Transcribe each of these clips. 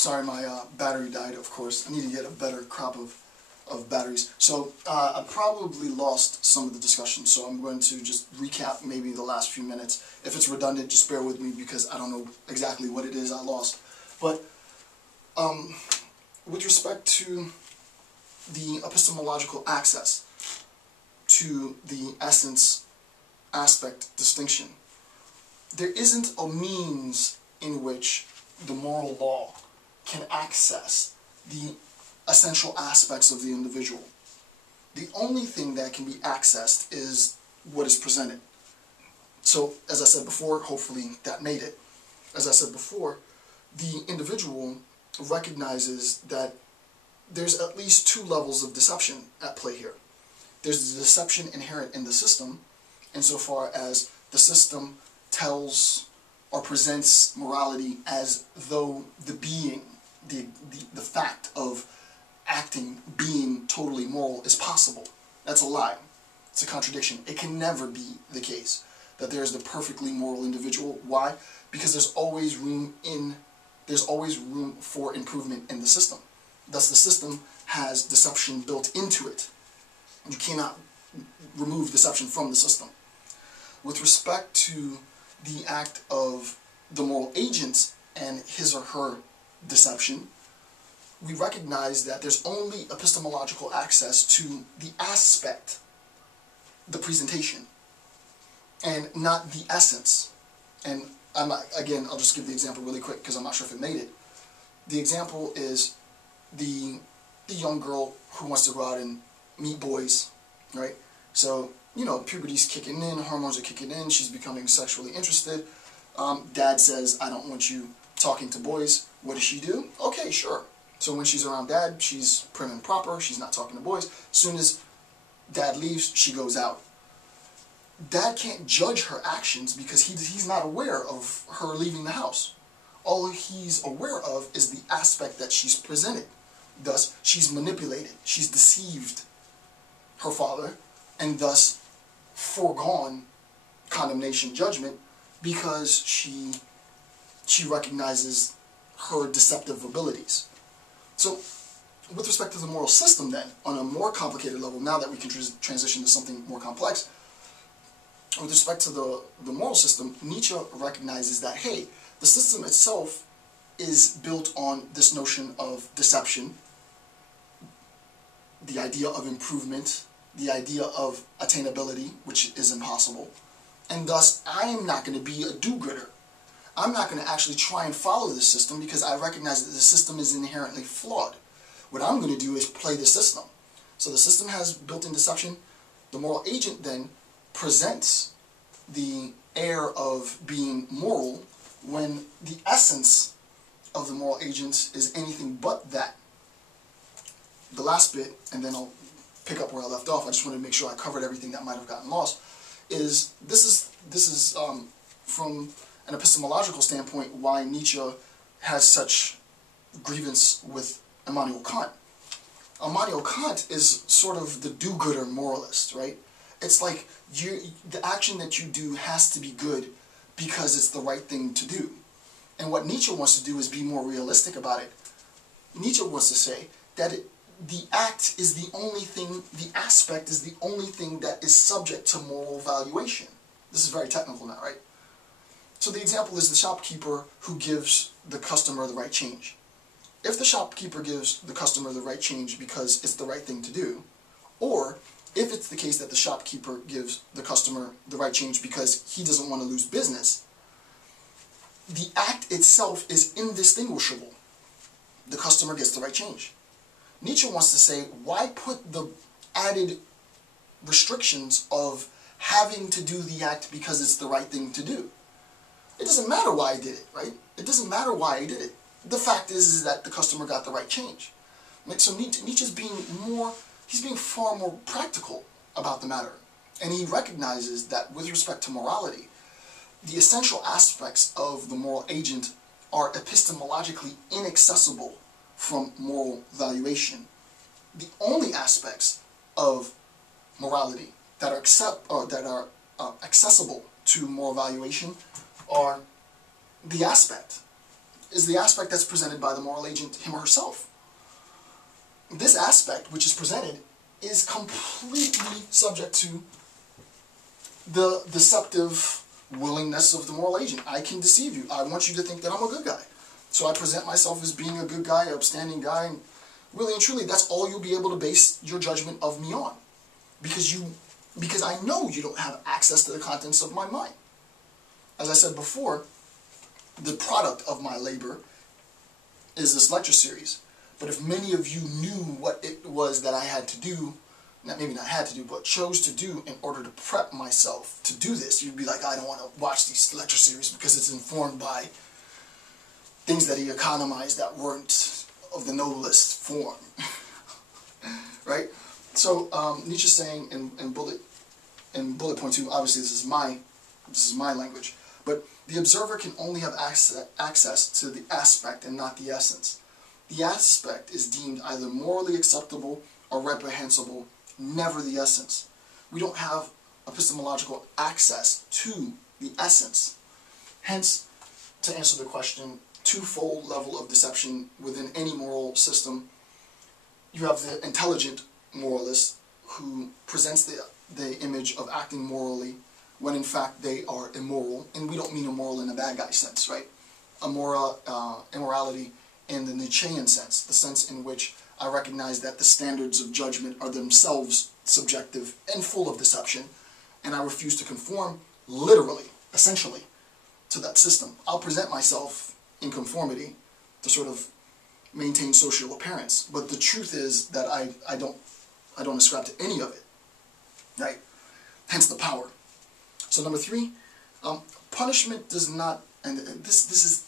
Sorry, my battery died, of course. I need to get a better crop of batteries. So I probably lost some of the discussion, so I'm going to just recap maybe the last few minutes. If it's redundant, just bear with me because I don't know exactly what it is I lost. But with respect to the epistemological access to the essence aspect distinction, there isn't a means in which the moral law can access the essential aspects of the individual. The only thing that can be accessed is what is presented. So, as I said before, hopefully that made it. As I said before, the individual recognizes that there's at least two levels of deception at play here. There's the deception inherent in the system, insofar as the system tells or presents morality as though the being, the fact of acting, being totally moral is possible. That's a lie. It's a contradiction. It can never be the case that there's the perfectly moral individual. Why? Because there's always room for improvement in the system. Thus the system has deception built into it. You cannot remove deception from the system. With respect to the act of the moral agent and his or her deception, we recognize that there's only epistemological access to the aspect, the presentation, and not the essence. And again, I'll just give the example really quick because I'm not sure if it made it. The example is the young girl who wants to go out and meet boys, right? So, you know, puberty's kicking in, hormones are kicking in, she's becoming sexually interested. Dad says, I don't want you talking to boys. What does she do? Okay, sure. So when she's around Dad, she's prim and proper, she's not talking to boys. As soon as Dad leaves, she goes out. Dad can't judge her actions because he's not aware of her leaving the house. All he's aware of is the aspect that she's presented. Thus, she's manipulated, she's deceived her father, and thus foregone condemnation, judgment, because she recognizes her deceptive abilities. So, with respect to the moral system then, on a more complicated level, now that we can transition to something more complex, with respect to the moral system, Nietzsche recognizes that, hey, the system itself is built on this notion of deception, the idea of improvement, the idea of attainability, which is impossible, and thus I am not going to be a do-gooder. I'm not going to actually try and follow the system because I recognize that the system is inherently flawed. What I'm going to do is play the system. So the system has built-in deception. The moral agent then presents the air of being moral when the essence of the moral agent is anything but that. The last bit, and then I'll pick up where I left off, I just wanted to make sure I covered everything that might have gotten lost, is this is from an epistemological standpoint why Nietzsche has such grievance with Immanuel Kant. Immanuel Kant is sort of the do-gooder moralist, right? It's like the action that you do has to be good because it's the right thing to do. And what Nietzsche wants to do is be more realistic about it. Nietzsche wants to say that the act is the only thing, the aspect is the only thing that is subject to moral valuation. This is very technical now, right? So the example is the shopkeeper who gives the customer the right change. If the shopkeeper gives the customer the right change because it's the right thing to do, or if it's the case that the shopkeeper gives the customer the right change because he doesn't want to lose business, the act itself is indistinguishable. The customer gets the right change. Nietzsche wants to say, why put the added restrictions of having to do the act because it's the right thing to do? It doesn't matter why I did it, right? It doesn't matter why I did it. The fact is that the customer got the right change. So Nietzsche's being far more practical about the matter. And he recognizes that with respect to morality, the essential aspects of the moral agent are epistemologically inaccessible from moral valuation. The only aspects of morality that are accessible to moral valuation are the aspect. is the aspect that's presented by the moral agent, him or herself. This aspect, which is presented, is completely subject to the deceptive willingness of the moral agent. I can deceive you. I want you to think that I'm a good guy. So I present myself as being a good guy, an upstanding guy, and really and truly, that's all you'll be able to base your judgment of me on. Because I know you don't have access to the contents of my mind. As I said before, the product of my labor is this lecture series. But if many of you knew what it was that I had to do, maybe not had to do, but chose to do in order to prep myself to do this, you'd be like, I don't want to watch these lecture series because it's informed by things that he economized that weren't of the noblest form. Right? So Nietzsche's saying in bullet point 2, obviously this is my language, but the observer can only have access to the aspect and not the essence. The aspect is deemed either morally acceptable or reprehensible, never the essence. We don't have epistemological access to the essence. Hence, to answer the question, twofold level of deception within any moral system. You have the intelligent moralist who presents the image of acting morally when in fact they are immoral, and we don't mean immoral in a bad guy sense, right? Immorality in the Nietzschean sense, the sense in which I recognize that the standards of judgment are themselves subjective and full of deception, and I refuse to conform literally, essentially, to that system. I'll present myself in conformity to sort of maintain social appearance, but the truth is that I don't ascribe to any of it, right? Hence the power. So number 3, punishment does not, and this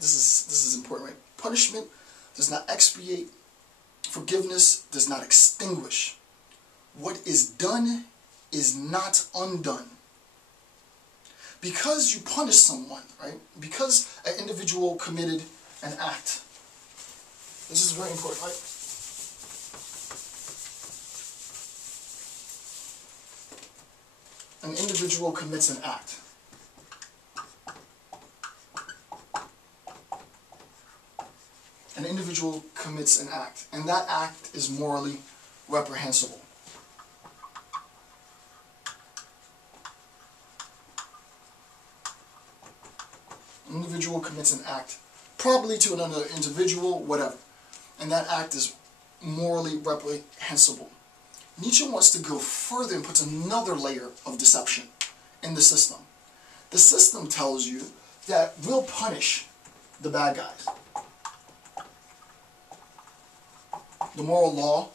is important, right? Punishment does not expiate. Forgiveness does not extinguish. What is done is not undone. Because you punish someone, right? Because an individual committed an act. This is very important, right? An individual commits an act. An individual commits an act, and that act is morally reprehensible. An individual commits an act, probably to another individual, whatever, and that act is morally reprehensible. Nietzsche wants to go further and puts another layer of deception in the system. The system tells you that we'll punish the bad guys. The moral law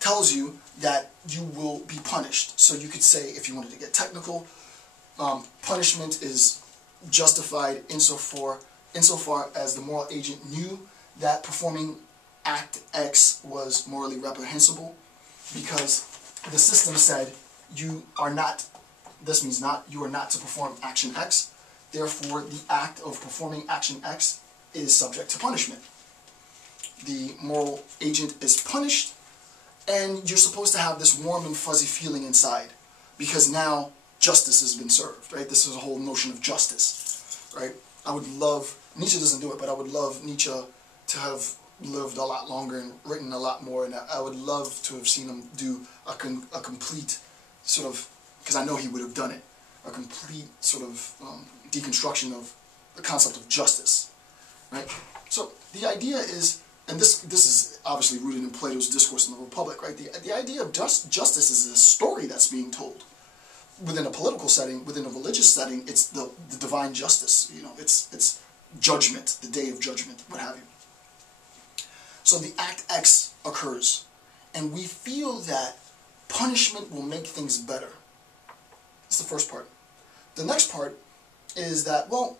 tells you that you will be punished. So you could say, if you wanted to get technical, punishment is justified insofar as the moral agent knew that performing act X was morally reprehensible, because the system said you are not, this means not, you are not to perform action X, therefore the act of performing action X is subject to punishment. The moral agent is punished, and you're supposed to have this warm and fuzzy feeling inside, because now justice has been served, right? This is a whole notion of justice, right? I would love, Nietzsche doesn't do it, but I would love Nietzsche to have lived a lot longer and written a lot more, and I would love to have seen him do a complete sort of, because I know he would have done it, a complete sort of deconstruction of the concept of justice, right? So the idea is, and this is obviously rooted in Plato's Discourse in the Republic, right? The idea of justice is a story that's being told. Within a political setting, within a religious setting, it's the divine justice, you know, it's judgment, the day of judgment, what have you. So the act X occurs, and we feel that punishment will make things better. That's the first part. The next part is that, well,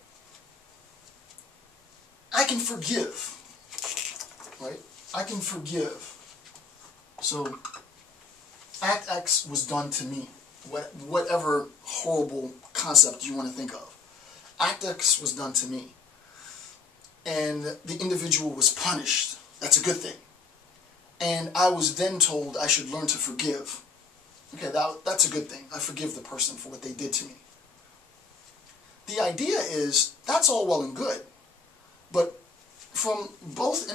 I can forgive, right? I can forgive. So act X was done to me, whatever horrible concept you want to think of. Act X was done to me, and the individual was punished. That's a good thing. And I was then told I should learn to forgive. Okay, that's a good thing. I forgive the person for what they did to me. The idea is, that's all well and good, but from both